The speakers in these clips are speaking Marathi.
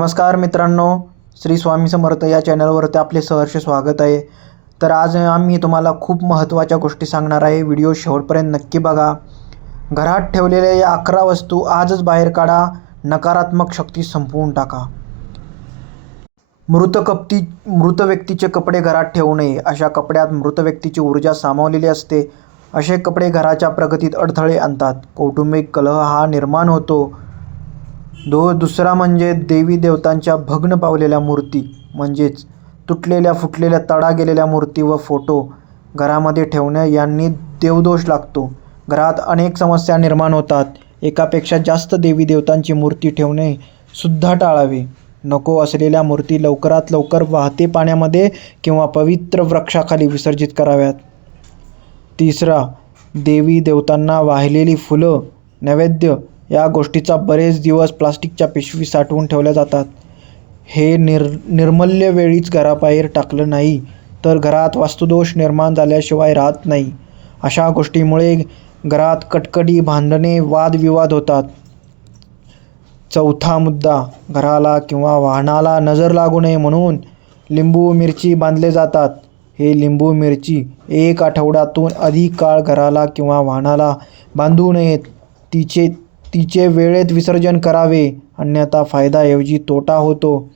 नमस्कार मित्रांनो, श्री स्वामी समर्थ या चॅनलवरती आपले सहर्ष स्वागत आहे. तर आज आम्ही तुम्हाला खूप महत्त्वाच्या गोष्टी सांगणार आहे. व्हिडिओ शेवटपर्यंत नक्की बघा. घरात ठेवलेल्या या 11 वस्तू आजच बाहेर काढा, नकारात्मक शक्ती संपवून टाका. मृत व्यक्तीचे कपडे घरात ठेवू नये. अशा कपड्यात मृत व्यक्तीची ऊर्जा सामावलेली असते. असे कपडे घराच्या प्रगतीत अडथळे आणतात. कौटुंबिक कलह हा निर्माण होतो. दुसरा म्हणजे देवी देवतांच्या भग्न पावलेल्या मूर्ती म्हणजेच तुटलेल्या फुटलेल्या तडा गेलेल्या मूर्ती व फोटो घरामध्ये ठेवणे यांनी देवदोष लागतो. घरात अनेक समस्या निर्माण होतात. एकापेक्षा जास्त देवी देवतांची मूर्ती ठेवणे सुद्धा टाळावे. नको असलेल्या मूर्ती लवकरात लवकर वाहते पाण्यामध्ये किंवा पवित्र वृक्षाखाली विसर्जित कराव्यात. तिसरा, देवी देवतांना वाहिलेली फुलं, नैवेद्य या गोष्टीचा बरेच दिवस प्लास्टिकच्या पिशवीत साठवून ठेवल्या जातात. हे निर्मल्य वेळीच घराबाहेर टाकलं नाही तर घरात वास्तुदोष निर्माण झाल्याशिवाय राहत नाही. अशा गोष्टीमुळे घरात कटकटी, भांडणे, वादविवाद होतात. चौथा मुद्दा, घराला किंवा वाहनाला नजर लागू नये म्हणून लिंबू मिरची बांधले जातात. हे लिंबू मिरची 1 आठवड्यातून अधिक काळ घराला किंवा वाहनाला बांधू नयेत. तिचे वेळेत विसर्जन करावे, अन्यथा फायदाऐवजी तोटा होतो.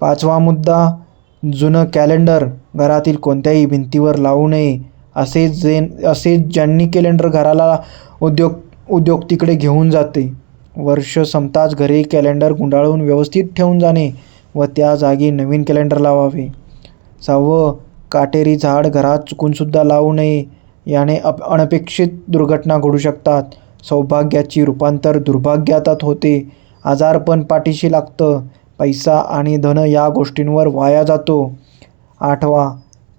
5वा मुद्दा, जुनं कॅलेंडर घरातील कोणत्याही भिंतीवर लावू नये. असेच ज्यांनी कॅलेंडर घराला उद्योक्तीकडे घेऊन जाते. वर्ष संपताच घरी कॅलेंडर गुंडाळून व्यवस्थित ठेवून जाणे व त्या जागी नवीन कॅलेंडर लावावे. 6वं, काटेरी झाड घरात चुकूनसुद्धा लावू नये. याने अनपेक्षित दुर्घटना घडू शकतात. सौभाग्याची रूपांतर दुर्भाग्यात होते. आजारपण पाठीशी लागतं. पैसा आणि धन या गोष्टींवर वाया जातो. 8वा,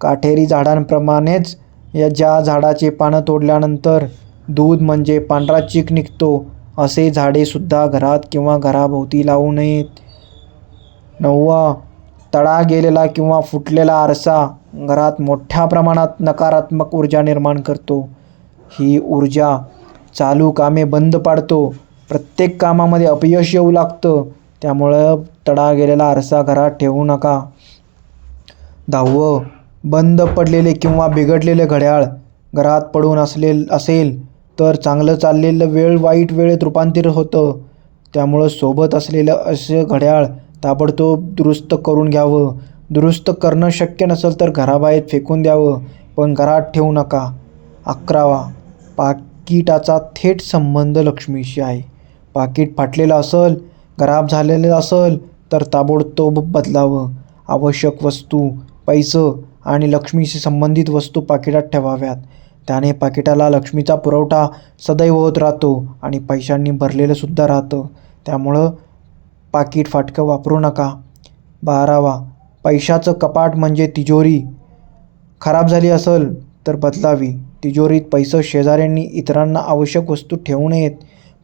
काटेरी झाडांप्रमाणेच ज्या झाडाचे पानं तोडल्यानंतर दूध म्हणजे पांढरा चीक निघतो, असे झाडे सुद्धा घरात किंवा घराभोवती लावू नयेत. 9वा, तडा गेलेला किंवा फुटलेला आरसा घरात मोठ्या प्रमाणात नकारात्मक ऊर्जा निर्माण करतो. ही ऊर्जा चालू कामे बंद पाडतो. प्रत्येक कामामध्ये अपयश येऊ लागतं. त्यामुळं तडा गेलेला आरसा घरात ठेवू नका. 10वं, बंद पडलेले किंवा बिघडलेले घड्याळ घरात पडून असेल तर चांगलं चाललेलं वेळ वाईट वेळेत रूपांतरित होतं. त्यामुळं सोबत असलेलं असं घड्याळ ताबडतोब दुरुस्त करून घ्यावं. दुरुस्त करणं शक्य नसेल तर घराबाहेर फेकून द्यावं, पण घरात ठेवू नका. 11वा, पाकिटाचा थेट संबंध लक्ष्मीशी आहे. पाकिट फाटलेलं असेल, खराब झालेलं असेल तर ताबडतोब बदलावं. आवश्यक वस्तू, पैसे आणि लक्ष्मीशी संबंधित वस्तू पाकिटात ठेवाव्यात. त्याने पाकिटाला लक्ष्मीचा पुरवठा सदैव होत राहतो आणि पैशांनी भरलेलं सुद्धा राहतं. त्यामुळं पाकिट फाटकं वापरू नका. 12वा, पैशाचं कपाट म्हणजे तिजोरी खराब झाली असेल तर बदलावी. तिजोरीत पैसे, शेजाऱ्यांनी, इतरांना आवश्यक वस्तू ठेवू नयेत.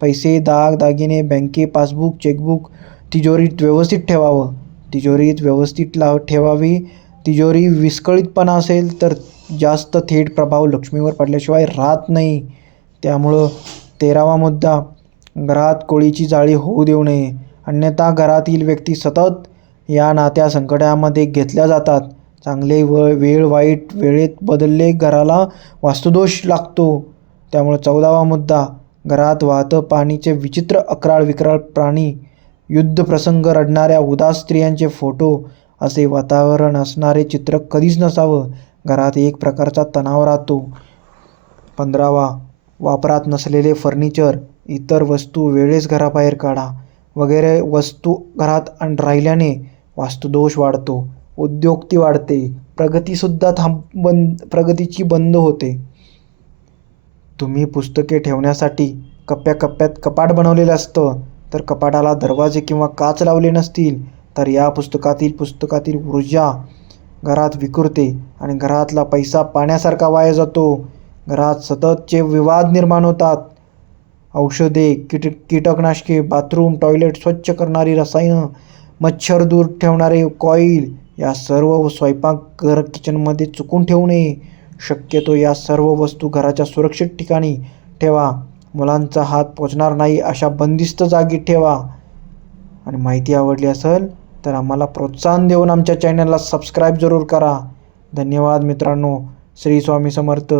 पैसे, दागिने, बँके पासबुक, चेकबुक तिजोरीत व्यवस्थित ठेवावं. तिजोरीत व्यवस्थित ठेवावी. तिजोरी विस्कळीतपणा असेल तर जास्त थेट प्रभाव लक्ष्मीवर पडल्याशिवाय राहत नाही. त्यामुळं 13वा मुद्दा, घरात कोळीची जाळी होऊ देऊ नये. अन्यथा घरातील व्यक्ती सतत या नात्या संकटामध्ये घेतल्या जातात. चांगले वेळ वाईट वेळेत बदलले घराला वास्तुदोष लागतो. त्यामुळे 14वा मुद्दा, घरात वाहतं पाणीचे विचित्र अक्राळ विक्राळ प्राणी, युद्धप्रसंग, रडणाऱ्या उदास स्त्रियांचे फोटो असे वातावरण असणारे चित्र कधीच नसावं. घरात एक प्रकारचा तणाव राहतो. 15वा, वापरात नसलेले फर्निचर, इतर वस्तू वेळेस घराबाहेर काढा. वगैरे वस्तू घरात राहिल्याने वास्तुदोष वाढतो, उद्योक्ती वाढते, प्रगतीची बंद होते. तुम्ही पुस्तके ठेवण्यासाठी कप्प्याकप्प्यात कपाट बनवलेलं असतं तर कपाटाला दरवाजे किंवा काच लावले नसतील तर या पुस्तकातील ऊर्जा घरात विखुरते आणि घरातला पैसा पाण्यासारखा वाया जातो. घरात सततचे विवाद निर्माण होतात. औषधे, कीटकनाशके, बाथरूम, टॉयलेट स्वच्छ करणारी रसायनं, मच्छर दूर ठेवणारे कॉईल या सर्व स्वयंपाकघर किचनमध्ये चुकून ठेवू नये. शक्यतो या सर्व वस्तू घराच्या सुरक्षित ठिकाणी ठेवा. मुलांचा हात पोचणार नाही अशा बंदिस्त जागी ठेवा. आणि माहिती आवडली असेल तर आम्हाला प्रोत्साहन देऊन आमच्या चॅनलला सबस्क्राईब जरूर करा. धन्यवाद मित्रांनो. श्री स्वामी समर्थ.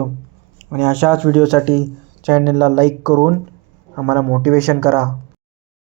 आणि अशाच व्हिडिओसाठी चॅनलला लाईक करून आम्हाला मोटिवेशन करा.